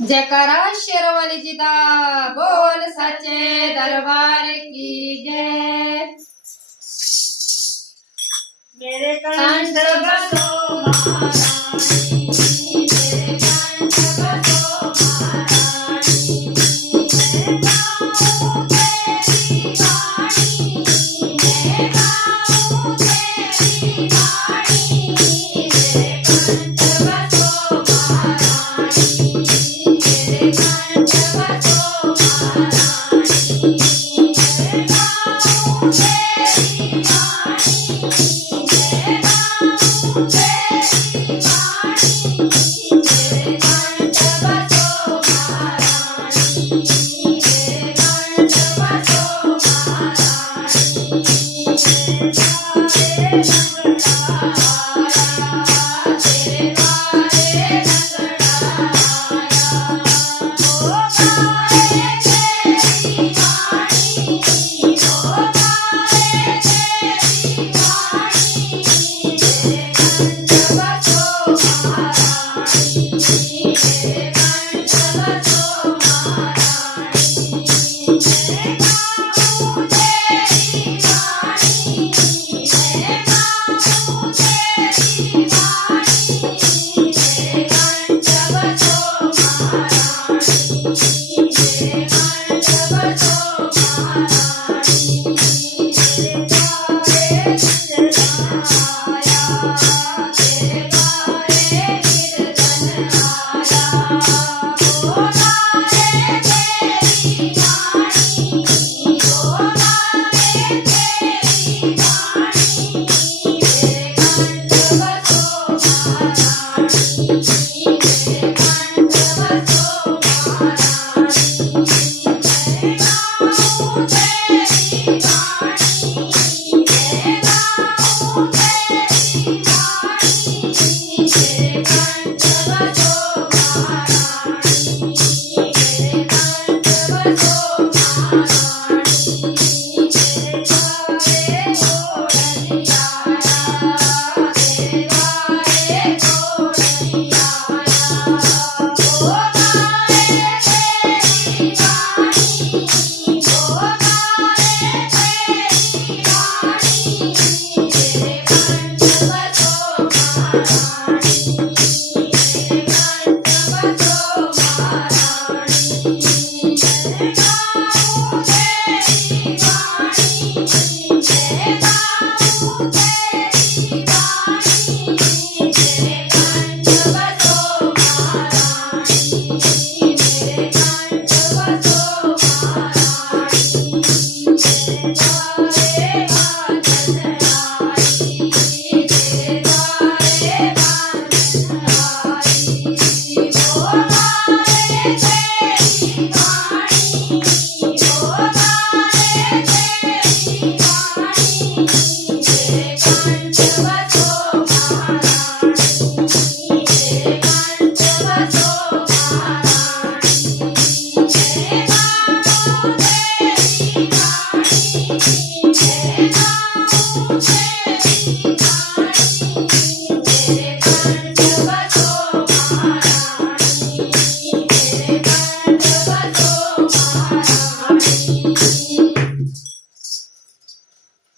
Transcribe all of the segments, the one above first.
जयकारा शेरवाली जी दा बोल सच्चे दरबार की जय। मेरे कंठ बसो महारानी, मेरे कंठ बसो महारानी, मैं गाऊं तेरी वाणी, मैं गाऊं तेरी वाणी, मेरे कंठ बसो महारानी, मेरे कंठ बसो महारानी, मैं गाऊं तेरी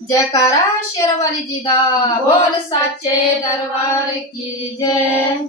जयकारा शेरवाली जी दा बोल सच्चे दरबार की जय।